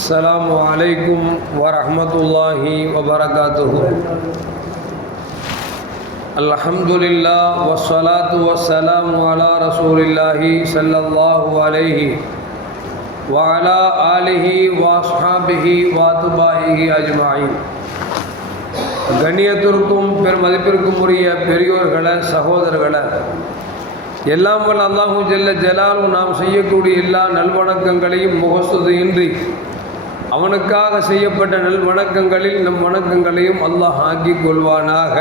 السلام عليكم ورحمة الله وبركاته الحمد لله والصلاة والسلام على رسول الله صلى الله عليه وعلى آله وأصحابه وأتباعه أجمعين கண்ணியத்திற்கும் பெருமதிப்பிற்கும் உரிய பெரியோர்களை சகோதரர்களை எல்லாம் வல்ல அல்லாஹூ ஜெல்ல ஜலாலும் நாம் செய்யக்கூடிய எல்லா நல்வணக்கங்களையும் முகஸ்துது இன்றி அவனுக்காக செய்யப்பட்ட நல் வணக்கங்களில் நம் வணக்கங்களையும் அல்லாஹ் ஆக்கிக் கொள்வானாக.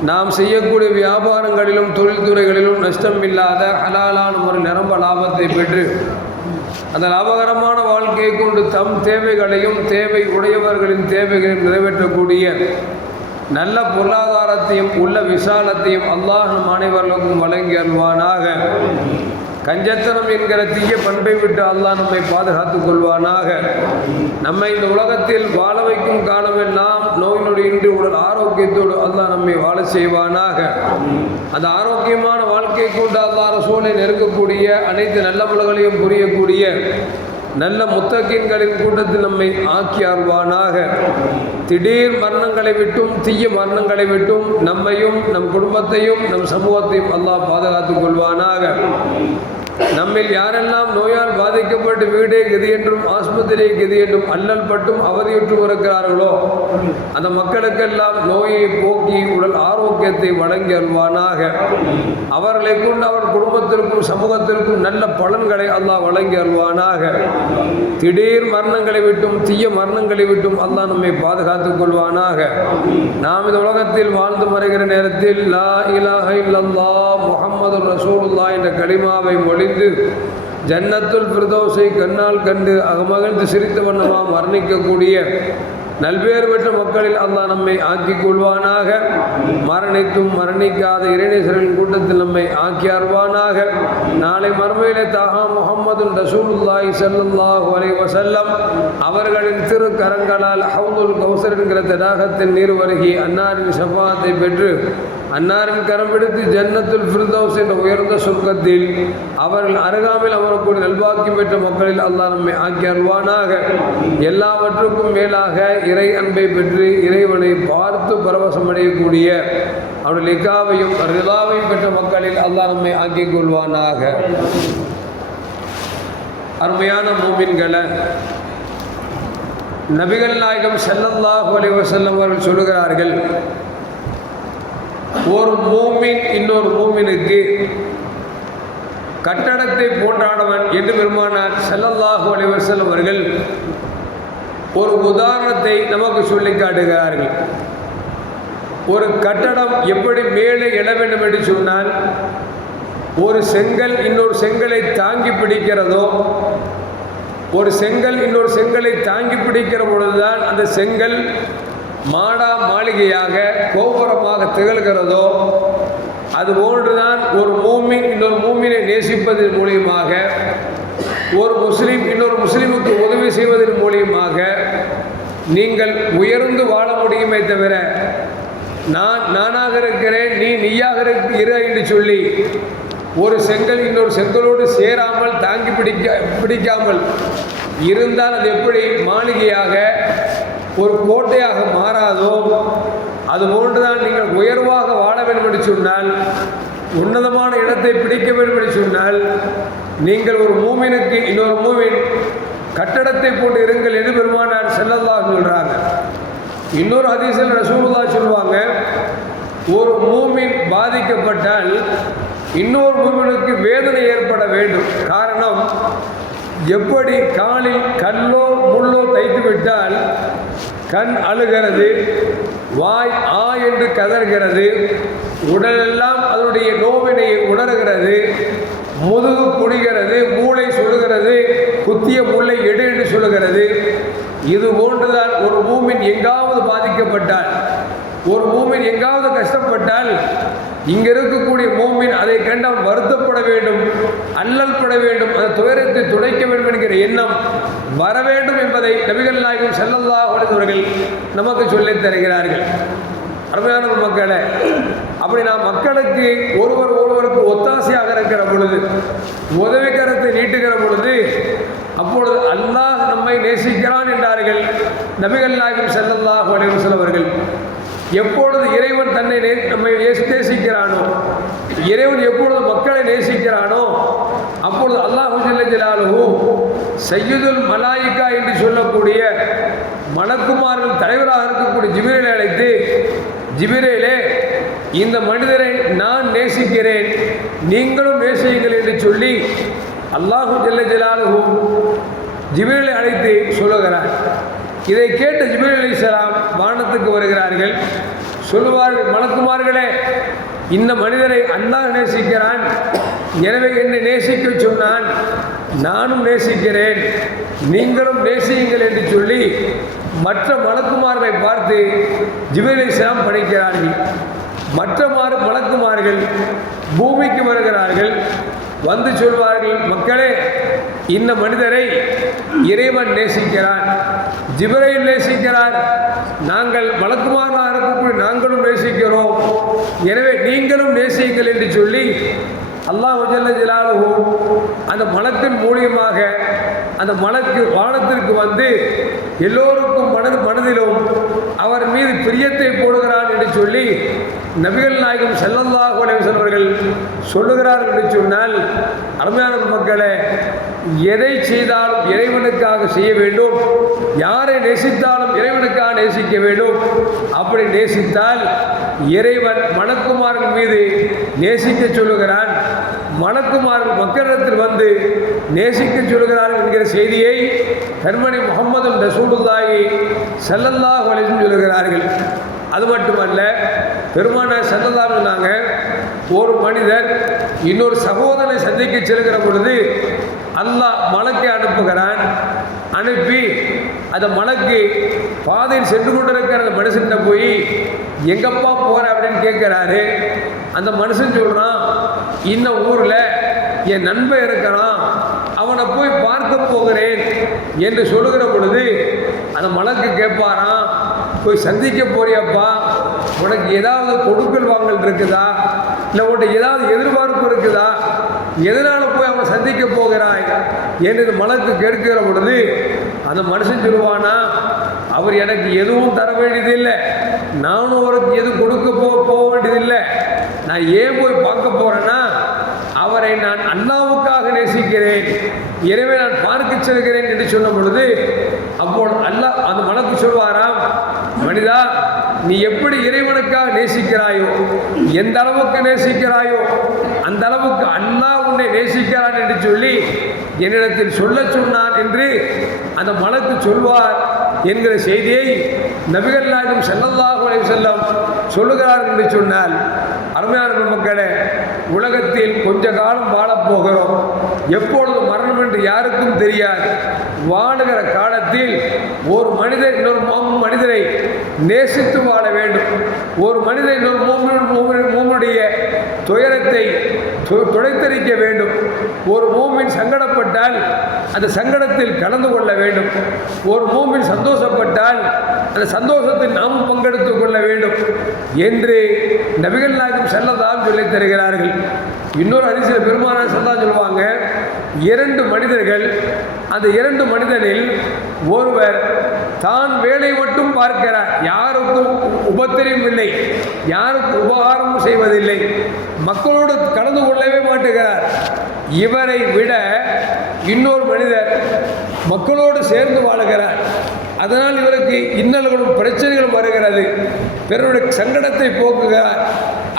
நாம் செய்யக்கூடிய வியாபாரங்களிலும் தொழில்துறைகளிலும் நஷ்டம் இல்லாத ஹலாலான ஒரு நிரம்ப லாபத்தை பெற்று அந்த லாபகரமான வாழ்க்கையை கொண்டு தம் தேவைகளையும் தேவை உடையவர்களின் தேவைகளையும் நிறைவேற்றக்கூடிய நல்ல பொருளாதாரத்தையும் உள்ள விசாலத்தையும் அல்லாஹ் நம் அனைவர்களுக்கும் வழங்கி அல்வானாக கஞ்சத்தனம் என்கிற தீய பண்பை விட்டு அல்லாஹ் நம்மை பாதுகாத்துக் கொள்வானாக. நம்மை இந்த உலகத்தில் வாழ வைக்கும் காலமெல்லாம் நோய் நொடியின்றி உடல் ஆரோக்கியத்தோடு அல்லாஹ் நம்மை வாழ செய்வானாக. அந்த ஆரோக்கியமான வாழ்க்கை கொண்டு அல்லாஹ் ரசூலை நெருக்கக்கூடிய அனைத்து நல்ல முலகளையும் புரியக்கூடிய நல்ல முத்தகின்களின் கூட்டத்தில் நம்மை ஆக்கி அருள்வானாக திடீர் மரணங்களை விட்டும் தீய மரணங்களை விட்டும் நம்மையும் நம் குடும்பத்தையும் நம் சமூகத்தையும் அல்லாஹ் பாதுகாத்துக் கொள்வானாக. நம்மில் யாரெல்லாம் நோயால் பாதிக்கப்பட்டு வீடே கதி என்றும் ஆஸ்பத்திரியை கதி என்றும் அல்லல் பட்டும் அவதியுற்று இருக்கிறார்களோ அந்த மக்களுக்கெல்லாம் நோயை போக்கி உடல் ஆரோக்கியத்தை வழங்கி அருள்வானாக. அவர்களை கொண்டு அவர் குடும்பத்திற்கும் சமூகத்திற்கும் நல்ல பலன்களை அல்லாஹ் வழங்கி அருள்வானாக. திடீர் மரணங்களை விட்டும் தீய மரணங்களை விட்டும் அல்லாஹ் நம்மை பாதுகாத்துக் கொள்வானாக. நாம் இந்த உலகத்தில் வாழ்ந்து மறைகிற நேரத்தில் லா இலாஹ இல்லல்லா முகமது ரசூலுல்லா என்ற கலிமாவை மொழிந்து ஜன்னத்துல் பிரதோசை கண்ணால் கண்டு அகமகிழ்ந்து சிரித்த வண்ணமாக மரணிக்கக்கூடிய நல்வேறு பெற்ற மக்களில் அல்லாஹ் நம்மை ஆக்கிக் கொள்வானாக. மரணித்தும் மரணிக்காத இறைநேசரின் கூட்டத்தில் நம்மை ஆக்கி அருவானாக நாளை மறுமையிலே தாகா முகமது ரசூலுல்லாஹி சல்லுல்லாஹு அலை வசல்லம் அவர்களின் திரு கரங்களால் ஹவுதுல் கௌசர் என்கிற தடாகத்தின் நீர் வருகி அன்னாரின் சபாத்தை பெற்று அன்னாரின் கரம் பிடித்து ஜன்னத்துல் ஃபிர்தௌஸ் என்ற உயர்ந்த சொர்க்கத்தில் அவர்கள் அருகாமையில் அமரக்கூடிய நல்வாக்கியம் பெற்ற மக்களில் அல்லாஹ் நம்மை ஆக்கி அருவானாக எல்லாவற்றுக்கும் மேலாக இறை அன்பை பெற்று இறைவனை பார்த்து பரவசம் அடையக்கூடிய அவருடைய லிகாவையும் ரிதாவையும் பெற்ற மக்களில் அல்லாஹ் நம்மை ஆக்கிக் கொள்வானாக. அருமையான மூமின்களை நபிகள் நாயகம் செல்லல்லாஹு அலைவசல்லம் அவர்கள் சொல்லுகிறார்கள் ஒரு மூமின் இன்னொரு மூமினுக்கு கட்டடத்தை போட்டாடவன் என்று பெருமானார் செல்லல்லாஹு அலைவசல் அவர்கள் ஒரு உதாரணத்தை நமக்கு சொல்லி காட்டுகிறார்கள். ஒரு கட்டடம் எப்படி மேலே எழ வேண்டும் என்று சொன்னால் ஒரு செங்கல் இன்னொரு செங்கலை தாங்கி பிடிக்கிறதோ ஒரு செங்கல் இன்னொரு செங்கலை தாங்கி பிடிக்கிற பொழுதுதான் அந்த செங்கல் மாடா மாளிகையாக கோபுரமாக திகழ்கிறதோ அதுபோன்றுதான் ஒரு மூமின் இன்னொரு மூமினை நேசிப்பதன் மூலியமாக ஒரு முஸ்லீம் இன்னொரு முஸ்லீமுக்கு உதவி செய்வதன் மூலியமாக நீங்கள் உயர்ந்து வாழ முடியுமே தவிர நான் நானாக இருக்கிறேன் நீ நீயாக இரு என்று சொல்லி ஒரு செங்கல் இன்னொரு செங்கலோடு சேராமல் தாங்கி பிடிக்க பிடிக்காமல் இருந்தால் அது எப்படி? மாளிகையாக ஒரு கோட்டையாக மாறாதோ அதுபோன்றுதான் நீங்கள் உயர்வாக வாழ வேண்டும் என்று சொன்னால் உன்னதமான இடத்தை பிடிக்க வேண்டும் என்று சொன்னால் நீங்கள் ஒரு மூமினுக்கு இன்னொரு மூமின் கட்டடத்தை போட்டு இருங்கள் என்று பெருமானார் செல்லல்லா சொல்கிறாங்க இன்னொரு அதிசல் ரசூலுல்லா சொல்லுவாங்க ஒரு மூமின் பாதிக்கப்பட்டால் இன்னொரு மூமினுக்கு வேதனை ஏற்பட வேண்டும். காரணம் எப்படி காலில் கல்லோ முள்ளோ தைத்து விட்டால் கண் அழுகிறது வாய் ஆ என்று கதறுகிறது உடலெல்லாம் அதனுடைய நோவினை உணர்கிறது முதுகு குடிகிறது மூளை சொல்லுகிறது குத்திய முல்லை எடு என்று சொல்லுகிறது. இது போன்றுதான் ஒரு மூமின் எங்காவது பாதிக்கப்பட்டால் ஒரு மூமின் எங்காவது கஷ்டப்பட்டால் இங்க இருக்கக்கூடிய மூமின் அதை கண்டால் வருத்தப்பட வேண்டும் அல்லல் பட வேண்டும் அந்த துயரத்தை துடைக்க வேண்டும் என்கிற எண்ணம் வர வேண்டும் என்பதை நபிகள் நாயகம் செல்லல்லா அவர்கள் நமக்கு சொல்லித் தருகிறார்கள். அருமையான மக்களை அப்படி நாம் மக்களுக்கு ஒருவர் ஒருவருக்கு ஒத்தாசையாக இருக்கிற பொழுது உதவிக்கரத்தை நீட்டுகிற பொழுது அப்பொழுது அல்லாஹ் நம்மை நேசிக்கிறான் என்றார்கள் நபிகள் நாயகம் ஸல்லல்லாஹு அவர்கள். எப்பொழுது இறைவன் தன்னை நே நம்மை நேசிக்கிறானோ இறைவன் எப்பொழுது மக்களை நேசிக்கிறானோ அப்பொழுது அல்லாஹு ஜல்ல ஜலாலுஹு சையதுல் மலாயிகா என்று சொல்லக்கூடிய மணக்குமாரின் தலைவராக இருக்கக்கூடிய ஜிபிரேலை அழைத்து ஜிபிரேலே இந்த மனிதரை நான் நேசிக்கிறேன் நீங்களும் நேசியுங்கள் என்று சொல்லி அல்லாஹு ஜல்ல ஜலாலுஹு ஜிபிரேலை அழைத்து சொல்லுகிறார். இதை கேட்ட அலி அலைஹிஸ்ஸலாம் வானத்துக்கு வருகிறார்கள். சொல்லுவார்கள் மலக்குமார்களே இந்த மனிதரை அண்ணா நேசிக்கிறான். எனவே என்னை நேசிக்க சொன்னான். நானும் நேசிக்கிறேன். நீங்களும் நேசியுங்கள் என்று சொல்லி மற்ற மலக்குமார்களை பார்த்து ஜிபிரேல் அலைஹிஸ்ஸலாம் படைக்கிறார்கள். மற்ற மாறு மலக்குமார்கள் பூமிக்கு வருகிறார்கள். வந்து சொல்வார்கள் மக்களே இந்த மனிதரை இறைவன் நேசிக்கிறான் ஜிபரையும் நேசிக்கிறார் நாங்கள் வழக்குமாறாக இருக்கக்கூடிய நாங்களும் நேசிக்கிறோம். எனவே நீங்களும் நேசியுங்கள் என்று சொல்லி அல்லாஹ் ஜல்ல அந்த மலத்தின் மூலியமாக அந்த மனக்கு வானத்திற்கு வந்து எல்லோருக்கும் மனது மனதிலும் அவர் மீது பிரியத்தை போடுகிறான் என்று சொல்லி நபிகள் நாயகம் ஸல்லல்லாஹு அலைஹி அவர்கள் சொல்லுகிறார் என்று சொன்னால் அருமையான மக்களே எதை செய்தாலும் இறைவனுக்காக செய்ய வேண்டும். யாரை நேசித்தாலும் இறைவனுக்காக நேசிக்க வேண்டும். அப்படி நேசித்தால் இறைவன் மணக்குமார்கள் மீது நேசிக்க சொல்லுகிறான். மணக்குமாரன் மக்களிடத்தில் வந்து நேசிக்க சொல்லுகிறார்கள் என்கிற செய்தியை கண்மணி முகமது ரசூலுல்லாஹி செல்லல்லா அலைஹி சொல்கிறார்கள் சொல்லுகிறார்கள். அது மட்டுமல்ல பெருமான செல்லல்லா சொன்னாங்க ஒரு மனிதர் இன்னொரு சகோதரனை சந்திக்க செல்கிற பொழுது அல்லாஹ் மலக்கை அனுப்புகிறான். அனுப்பி அந்த மலக்கு பாதையில் சென்று கொண்டிருக்கிற அந்த மனுஷன்கிட்ட போய் எங்கப்பா போகிற அப்படின்னு கேட்குறாரு. அந்த மனுஷன் சொல்கிறான் இந்த ஊரில் என் நண்பன் இருக்கிறான். அவனை போய் பார்க்க போகிறேன் என்று சொல்லுகிற பொழுது அந்த மலக்கு கேட்பாராம் போய் சந்திக்க போறியப்பா. உனக்கு ஏதாவது கொடுக்கல் வாங்கல் இருக்குதா? இல்லை உன்கிட்ட ஏதாவது எதிர்பார்ப்பு இருக்குதா? எதனால் போய் அவனை சந்திக்க போகிறாய்? என்று மலக்கு கேட்கிற பொழுது அந்த மனுஷன் சொல்லுவானா அவர் எனக்கு எதுவும் தர வேண்டியதில்லை. நானும் அவருக்கு எதுவும் கொடுக்க போ போக வேண்டியதில்லை. நான் ஏன் போய் பார்க்க போகிறேன்னா அவரை நான் அல்லாவுக்காக நேசிக்கிறேன். எனவே நான் பார்க்க செல்கிறேன் என்று சொன்ன பொழுது அப்போது அல்லாஹ் அந்த மனக்கு சொல்வாராம் மனிதா நீ எப்படி இறைவனுக்காக நேசிக்கிறாயோ எந்த அளவுக்கு நேசிக்கிறாயோ அந்த அளவுக்கு அல்லாஹ் உன்னை நேசிக்கிறான் என்று சொல்லி என்னிடத்தில் சொல்ல சொன்னான் என்று அந்த மலக்கு சொல்வார் என்கிற செய்தியை நபிகள் நாயகம் ஸல்லல்லாஹு அலைஹி சொல்லுகிறார் என்று சொன்னால் அருமையான மக்களே உலகத்தில் கொஞ்ச காலம் வாழப்போகிறோம். எப்பொழுது மரணம் என்று யாருக்கும் தெரியாது. வாழுகிற காலத்தில் ஒரு மனிதர் இன்னொரு மோ- மனிதரை நேசித்து வாழ வேண்டும். ஒரு மனிதன் இன்னொரு மூமின் மூமின் துயரத்தை து- துடைத்தறிக்க வேண்டும். ஒரு மூமின் சங்கடப்பட்டால் அந்த சங்கடத்தில் கலந்து கொள்ள வேண்டும். ஒரு மூமின் சந்தோஷப்பட்டால் அந்த சந்தோஷத்தில் நாம் பங்கெடுத்துக் கொள்ள வேண்டும். என்று நபிகள் நாயகம் செல்லதான் சொல்லித் தருகிறார்கள். இன்னொரு அரிசியில் பெருமான சொல்லா சொல்லுவாங்க இரண்டு மனிதர்கள் அந்த இரண்டு மனிதனில் ஒருவர் தான் வேலை மட்டும் பார்க்கிறார். யாருக்கும் உபத்திரியும் இல்லை. யாருக்கும் உபகாரமும் செய்வதில்லை. மக்களோடு கலந்து கொள்ளவே மாட்டுகிறார். இவரை விட இன்னொரு மனிதர் மக்களோடு சேர்ந்து வாழுகிறார். அதனால் இவருக்கு இன்னல்களும் பிரச்சனைகளும் வருகிறது. பிறருடைய சங்கடத்தை போக்குகிறார்.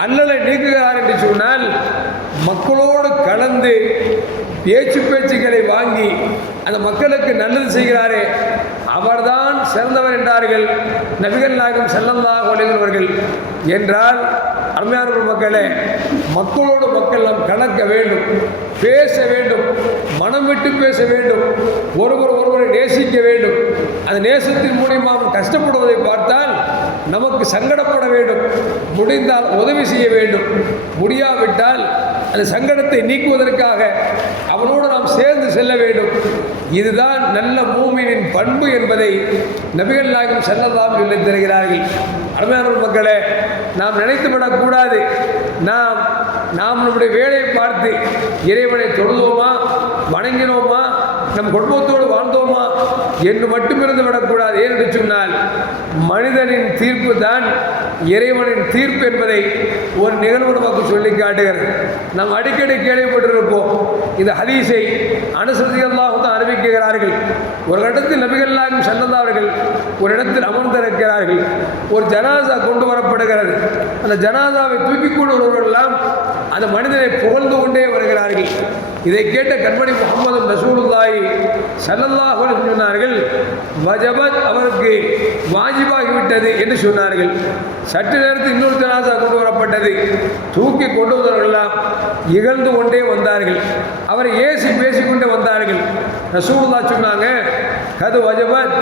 அல்லலை நீக்குகிறார் என்று சொன்னால் மக்களோடு கலந்து பேச்சு பேச்சுக்களை வாங்கி அந்த மக்களுக்கு நல்லது செய்கிறாரே. அவர்தான் சிறந்தவர் என்றார்கள். நபிகள் நாயகம் ஸல்லல்லாஹு அலைஹி என்றால் அருமையான மக்களே மக்களோடு மக்கள் நாம் கலக்க வேண்டும் பேச வேண்டும் மனம் விட்டு பேச வேண்டும் ஒருவர் ஒருவரை நேசிக்க வேண்டும். அந்த நேசத்தின் மூலியமாக அவன் கஷ்டப்படுவதை பார்த்தால் நமக்கு சங்கடப்பட வேண்டும். முடிந்தால் உதவி செய்ய வேண்டும். முடியாவிட்டால் அந்த சங்கடத்தை நீக்குவதற்காக அவனோடு நாம் சேர்ந்து செல்ல வேண்டும். இதுதான் நல்ல மூமினின் பண்பு என்பதை நபிகள் நாயகம் செல்லலாம் சொல்லி தருகிறார்கள். அருமையான மக்களே நாம் நினைத்துவிடக்கூடாது நாம் நாம் நம்முடைய வேலையை பார்த்து இறைவனை தொழுதோமா வணங்கினோமா நம் குடும்பத்தோடு வாழ்ந்தோமா என்று மட்டும் இருந்து விடக்கூடாது ஏனென்று சொன்னால் மனிதனின் தீர்ப்பு தான் இறைவனின் தீர்ப்பு என்பதை ஒரு நிகழ்வு நமக்கு சொல்லி காட்டுகிறது. நாம் அடிக்கடி கேள்விப்பட்டிருப்போம் இந்த ஹதீஸை அனுசரிகளாக தான் அறிவிக்கிறார்கள். ஒரு இடத்தில் நபிகள்லாம் செல்லந்தார்கள் ஒரு இடத்தில் அமர்ந்திருக்கிறார்கள். ஒரு ஜனாசா கொண்டு வரப்படுகிறது. அந்த ஜனாசாவை தூக்கிக் கொண்டு அந்த மனிதனை புகழ்ந்து கொண்டே வருகிறார்கள். இதை கேட்ட கண்மணி முகமது ரசூலுல்லாஹி ஸல்லல்லாஹு அலைஹி சொன்னார்கள் வஜபத் அவருக்கு வாஜிபாகிவிட்டது என்று சொன்னார்கள். சற்று நேரத்தில் இன்னொரு ஜனாசா கொண்டு வரப்பட்டது. தூக்கி கொண்டு வந்தவர்களெல்லாம் இகழ்ந்து கொண்டே வந்தார்கள். அவரை ஏசி பேசிக்கொண்டே வந்தார்கள். ரசூலுல்லா சொன்னாங்க கது வஜபத்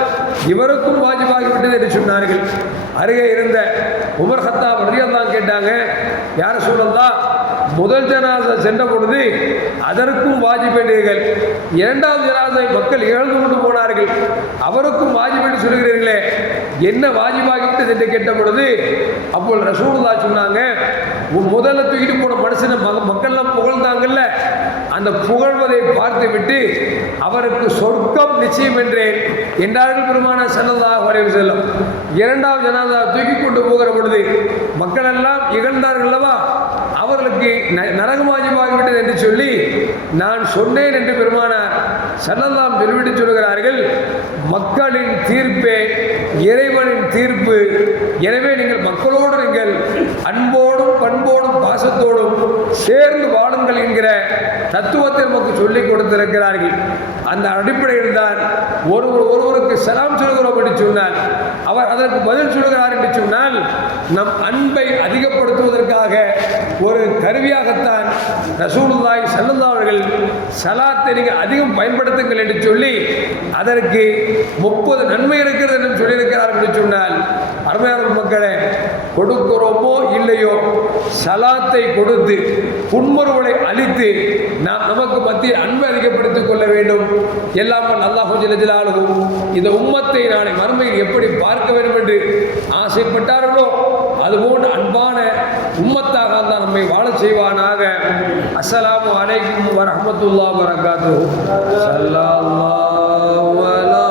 இவருக்கும் வாஜிபாகிவிட்டது என்று சொன்னார்கள். அருகே இருந்த உமர் ஹத்தாப் ரலியல்லாஹு கேட்டாங்க யார் சொல்லலாம் முதல் ஜனாசா சென்ற பொழுது அதற்கும் வாஜிபேட்டீர்கள் இரண்டாவது ஜனாசை மக்கள் இழந்து கொண்டு போனார்கள். அவருக்கும் வாஜிபேட்டு சொல்கிறீர்களே என்ன வாஜிபாகிட்டு என்று கேட்ட பொழுது அப்போ ரசூலுல்லா சொன்னாங்க முதல்ல தூக்கிட்டு போன மனுஷனை மக- மக்கள்லாம் புகழ்ந்தாங்கல்ல அந்த புகழ்வதை பார்த்து விட்டு அவருக்கு சொர்க்கம் நிச்சயம் என்றேன் என்றார்கள் பெருமான சன்னதாக வரைவு செல்லும் இரண்டாவது ஜனாதா தூக்கி கொண்டு போகிற பொழுது மக்கள் எல்லாம் இகழ்ந்தார்கள் அல்லவா அவர்களுக்கு நரகமாஜிமாகிவிட்டது என்று சொல்லி நான் சொன்னேன் என்று பெருமானார் சல்லல்லாம் வெளிவிட்டு சொல்கிறார்கள் மக்களின் தீர்ப்பே இறைவனின் தீர்ப்பு. எனவே நீங்கள் மக்களோடு நீங்கள் அன்போடும் பண்போடும் பாசத்தோடும் சேர்ந்து வாழுங்கள் என்கிற தத்துவத்தை நமக்கு சொல்லிக் கொடுத்திருக்கிறார்கள். அந்த அடிப்படையில் தான் ஒருவர் ஒருவருக்கு சலாம் சொல்கிறோம் என்று சொன்னால் அவர் அதற்கு பதில் சொல்கிறார் என்று சொன்னால் நம் அன்பை அதிகப்படுத்துவதற்காக ஒரு கருவியாகத்தான் ரசூலுல்லாய் ஸல்லல்லாஹு அவர்கள் சலாத்தை நீங்கள் அதிகம் பயன்படுத்துங்கள் என்று சொல்லி அதற்கு முப்பது நன்மை இருக்கிறது என்று சொல்லியிருக்கிறார் என்று சொன்னால் அருமையான மக்களே கொடுக்கிறோமோ இல்லையோ சலாத்தை கொடுத்து புன்முறுவலை அளித்து நாம் நமக்கு மத்தியில் அன்பை அதிகப்படுத்திக் கொள்ள வேண்டும். எல்லாம் அல்லாஹு ஜிலாலும் இந்த உம்மத்தை நாளை மறுமையில் எப்படி பார்க்க வேண்டும் என்று ஆசைப்பட்டார்களோ அதுபோன்று அன்பான உம்மத்தாக தான் நம்மை வாழ செய்வானாக. அஸ்லாம் அலைக்கும் வரமத்துல்லா வரகாத்து ஸல்லல்லாஹு அலா